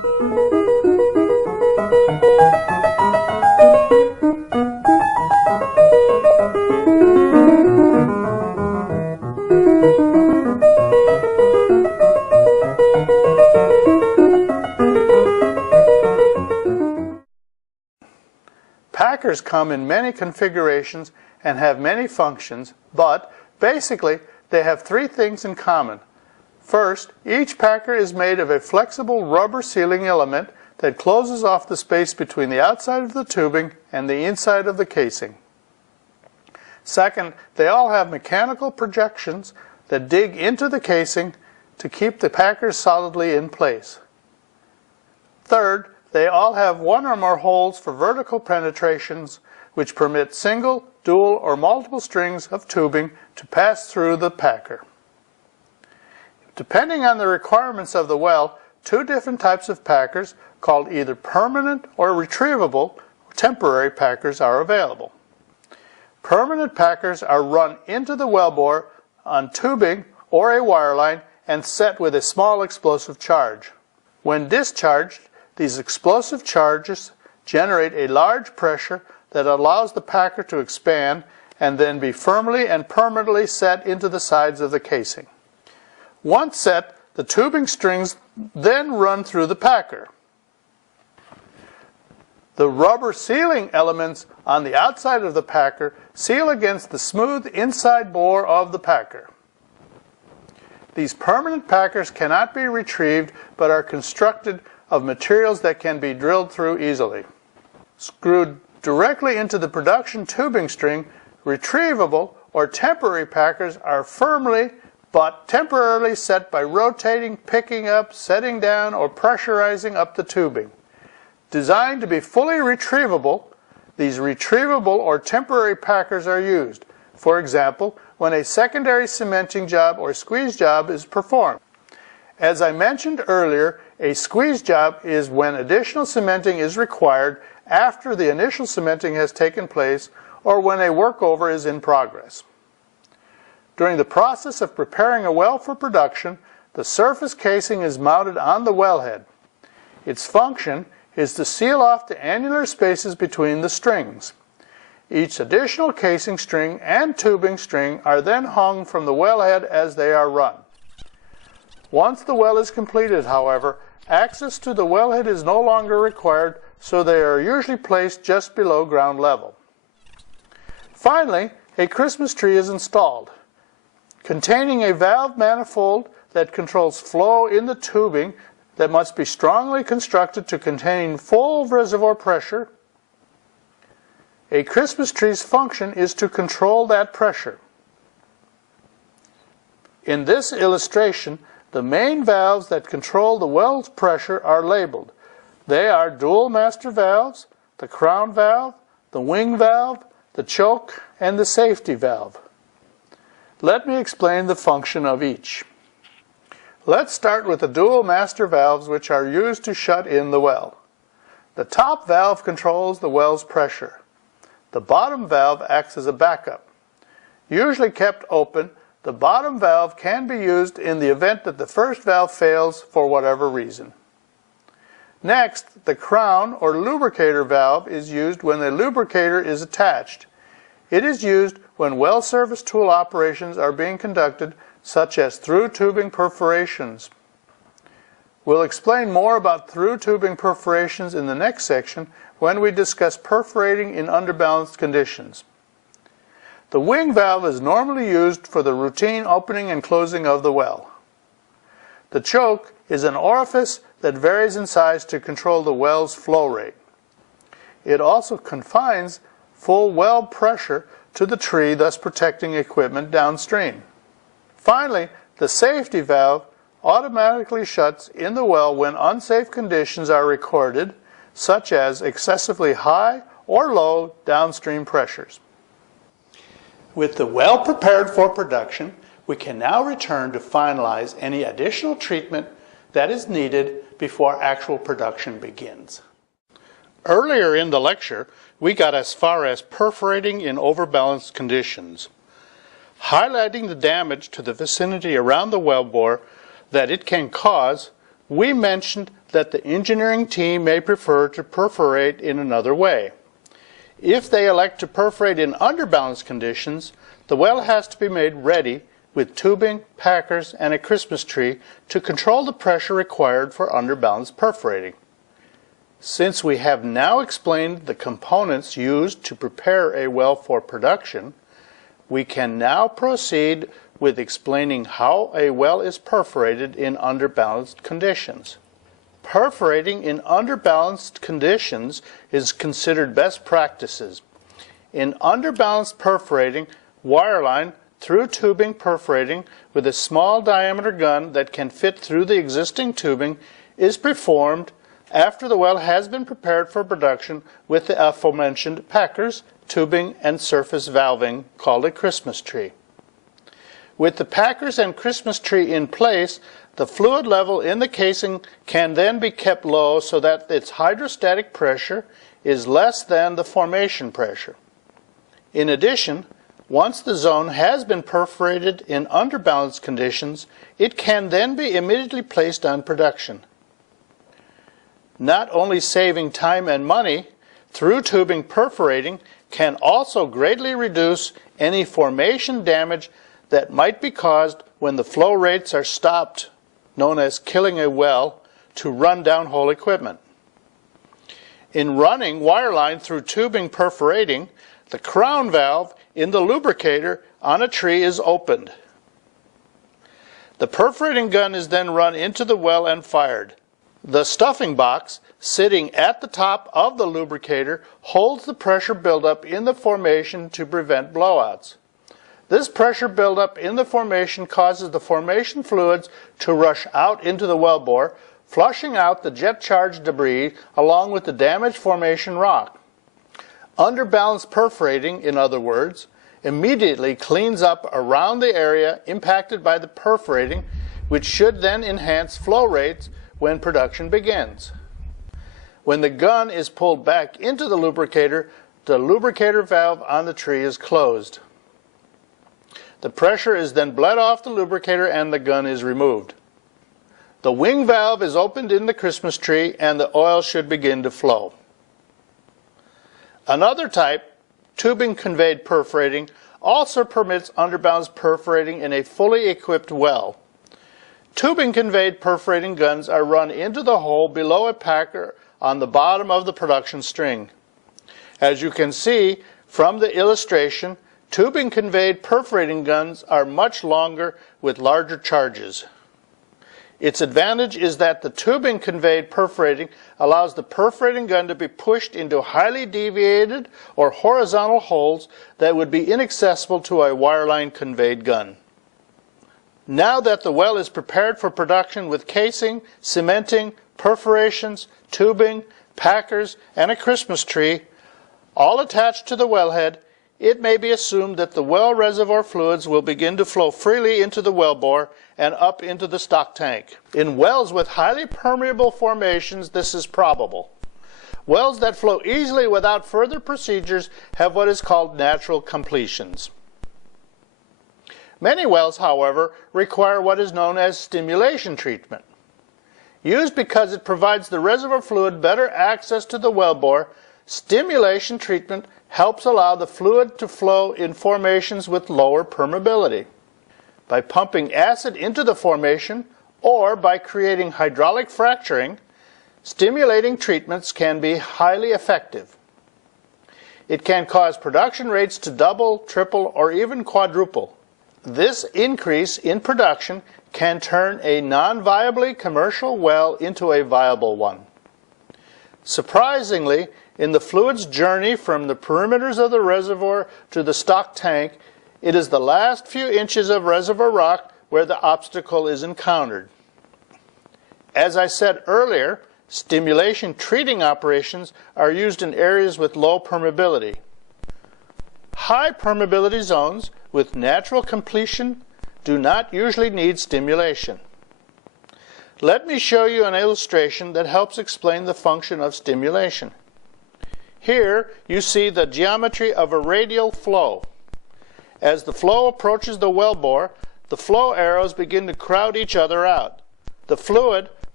Packers come in many configurations and have many functions, but basically they have three things in common. First, each packer is made of a flexible rubber sealing element that closes off the space between the outside of the tubing and the inside of the casing. Second, they all have mechanical projections that dig into the casing to keep the packers solidly in place. Third, they all have one or more holes for vertical penetrations which permit single, dual, or multiple strings of tubing to pass through the packer. Depending on the requirements of the well, two different types of packers called either permanent or retrievable temporary packers are available. Permanent packers are run into the wellbore on tubing or a wireline and set with a small explosive charge. When discharged, these explosive charges generate a large pressure that allows the packer to expand and then be firmly and permanently set into the sides of the casing. Once set, the tubing strings then run through the packer. The rubber sealing elements on the outside of the packer seal against the smooth inside bore of the packer. These permanent packers cannot be retrieved but are constructed of materials that can be drilled through easily. Screwed directly into the production tubing string, retrievable or temporary packers are firmly but temporarily set by rotating, picking up, setting down, or pressurizing up the tubing. Designed to be fully retrievable, these retrievable or temporary packers are used. For example, when a secondary cementing job or squeeze job is performed. As I mentioned earlier, a squeeze job is when additional cementing is required after the initial cementing has taken place or when a workover is in progress. During the process of preparing a well for production, the surface casing is mounted on the wellhead. Its function is to seal off the annular spaces between the strings. Each additional casing string and tubing string are then hung from the wellhead as they are run. Once the well is completed, however, access to the wellhead is no longer required, so they are usually placed just below ground level. Finally, a Christmas tree is installed. Containing a valve manifold that controls flow in the tubing that must be strongly constructed to contain full reservoir pressure. A Christmas tree's function is to control that pressure. In this illustration, the main valves that control the well's pressure are labeled. They are dual master valves, the crown valve, the wing valve, the choke, and the safety valve. Let me explain the function of each. Let's start with the dual master valves, which are used to shut in the well. The top valve controls the well's pressure. The bottom valve acts as a backup. Usually kept open, the bottom valve can be used in the event that the first valve fails for whatever reason. Next, the crown or lubricator valve is used when the lubricator is attached. It is used when well service tool operations are being conducted, such as through tubing perforations. We'll explain more about through tubing perforations in the next section when we discuss perforating in underbalanced conditions. The wing valve is normally used for the routine opening and closing of the well. The choke is an orifice that varies in size to control the well's flow rate. It also confines full well pressure to the tree, thus protecting equipment downstream. Finally, the safety valve automatically shuts in the well when unsafe conditions are recorded, such as excessively high or low downstream pressures. With the well prepared for production, we can now return to finalize any additional treatment that is needed before actual production begins. Earlier in the lecture, we got as far as perforating in overbalanced conditions. Highlighting the damage to the vicinity around the wellbore that it can cause, we mentioned that the engineering team may prefer to perforate in another way. If they elect to perforate in underbalance conditions, the well has to be made ready with tubing, packers, and a Christmas tree to control the pressure required for underbalance perforating. Since we have now explained the components used to prepare a well for production, we can now proceed with explaining how a well is perforated in underbalanced conditions. Perforating in underbalanced conditions is considered best practices. In underbalanced perforating, wireline through tubing perforating with a small diameter gun that can fit through the existing tubing is performed after the well has been prepared for production with the aforementioned packers, tubing, and surface valving called a Christmas tree. With the packers and Christmas tree in place, the fluid level in the casing can then be kept low so that its hydrostatic pressure is less than the formation pressure. In addition, once the zone has been perforated in underbalanced conditions, it can then be immediately placed on production. Not only saving time and money, through tubing perforating can also greatly reduce any formation damage that might be caused when the flow rates are stopped, known as killing a well, to run downhole equipment. In running wireline through tubing perforating, the crown valve in the lubricator on a tree is opened. The perforating gun is then run into the well and fired. The stuffing box sitting at the top of the lubricator holds the pressure buildup in the formation to prevent blowouts. This pressure buildup in the formation causes the formation fluids to rush out into the wellbore, flushing out the jet-charged debris along with the damaged formation rock. Underbalanced perforating, in other words, immediately cleans up around the area impacted by the perforating, which should then enhance flow rates when production begins. When the gun is pulled back into the lubricator valve on the tree is closed. The pressure is then bled off the lubricator and the gun is removed. The wing valve is opened in the Christmas tree and the oil should begin to flow. Another type, tubing conveyed perforating, also permits underbalance perforating in a fully equipped well. Tubing conveyed perforating guns are run into the hole below a packer on the bottom of the production string. As you can see from the illustration, tubing conveyed perforating guns are much longer with larger charges. Its advantage is that the tubing conveyed perforating allows the perforating gun to be pushed into highly deviated or horizontal holes that would be inaccessible to a wireline conveyed gun. Now that the well is prepared for production with casing, cementing, perforations, tubing, packers, and a Christmas tree, all attached to the wellhead, it may be assumed that the well reservoir fluids will begin to flow freely into the wellbore and up into the stock tank. In wells with highly permeable formations, this is probable. Wells that flow easily without further procedures have what is called natural completions. Many wells, however, require what is known as stimulation treatment. Used because it provides the reservoir fluid better access to the wellbore, stimulation treatment helps allow the fluid to flow in formations with lower permeability. By pumping acid into the formation or by creating hydraulic fracturing, stimulating treatments can be highly effective. It can cause production rates to double, triple, or even quadruple. This increase in production can turn a non-viably commercial well into a viable one. Surprisingly, in the fluid's journey from the perimeters of the reservoir to the stock tank, it is the last few inches of reservoir rock where the obstacle is encountered. As I said earlier, stimulation treating operations are used in areas with low permeability. High permeability zones with natural completion do not usually need stimulation. Let me show you an illustration that helps explain the function of stimulation. Here you see the geometry of a radial flow. As the flow approaches the wellbore, the flow arrows begin to crowd each other out. The fluid,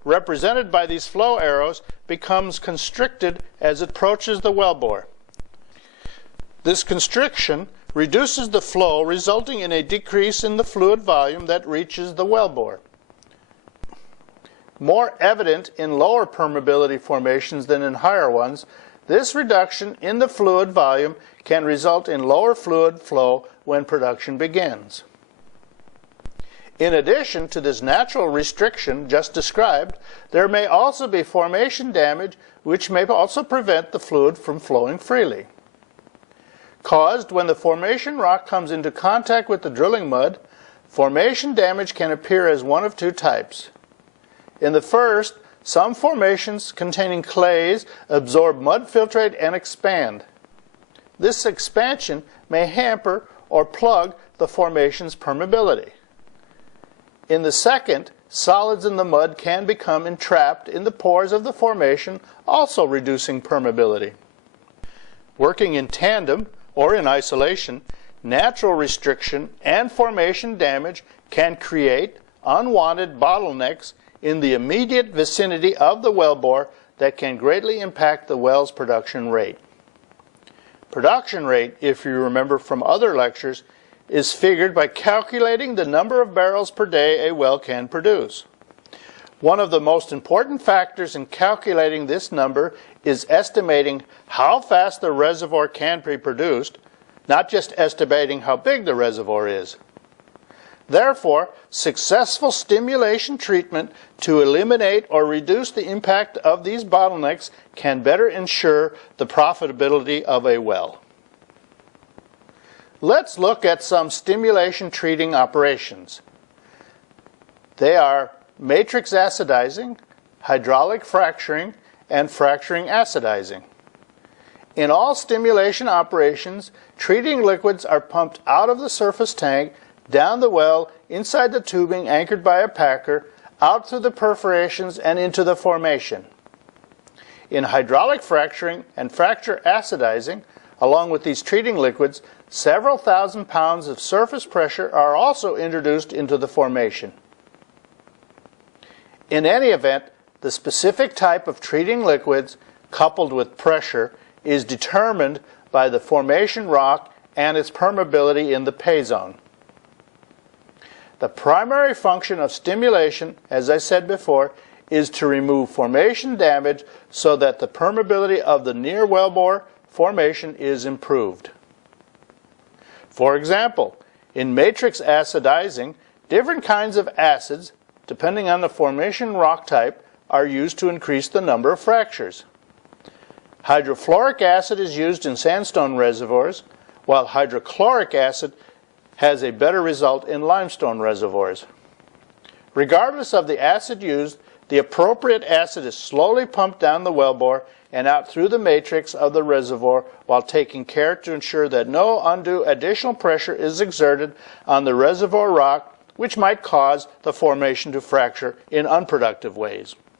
represented by these flow arrows, becomes constricted as it approaches the wellbore. This constriction reduces the flow, resulting in a decrease in the fluid volume that reaches the wellbore. More evident in lower permeability formations than in higher ones, this reduction in the fluid volume can result in lower fluid flow when production begins. In addition to this natural restriction just described, there may also be formation damage, which may also prevent the fluid from flowing freely. Caused when the formation rock comes into contact with the drilling mud, formation damage can appear as one of two types. In the first, some formations containing clays absorb mud filtrate and expand. This expansion may hamper or plug the formation's permeability. In the second, solids in the mud can become entrapped in the pores of the formation, also reducing permeability. Working in tandem or in isolation, natural restriction and formation damage can create unwanted bottlenecks in the immediate vicinity of the wellbore that can greatly impact the well's production rate. Production rate, if you remember from other lectures, is figured by calculating the number of barrels per day a well can produce. One of the most important factors in calculating this number is estimating how fast the reservoir can be produced, not just estimating how big the reservoir is. Therefore, successful stimulation treatment to eliminate or reduce the impact of these bottlenecks can better ensure the profitability of a well. Let's look at some stimulation treating operations. They are matrix acidizing, hydraulic fracturing, and fracturing acidizing. In all stimulation operations, treating liquids are pumped out of the surface tank, down the well, inside the tubing anchored by a packer, out through the perforations and into the formation. In hydraulic fracturing and fracture acidizing, along with these treating liquids, several thousand pounds of surface pressure are also introduced into the formation. In any event, the specific type of treating liquids coupled with pressure is determined by the formation rock and its permeability in the pay zone. The primary function of stimulation, as I said before, is to remove formation damage so that the permeability of the near wellbore formation is improved. For example, in matrix acidizing, different kinds of acids, depending on the formation rock type, are used to increase the number of fractures. Hydrofluoric acid is used in sandstone reservoirs, while hydrochloric acid has a better result in limestone reservoirs. Regardless of the acid used, the appropriate acid is slowly pumped down the wellbore and out through the matrix of the reservoir while taking care to ensure that no undue additional pressure is exerted on the reservoir rock, which might cause the formation to fracture in unproductive ways.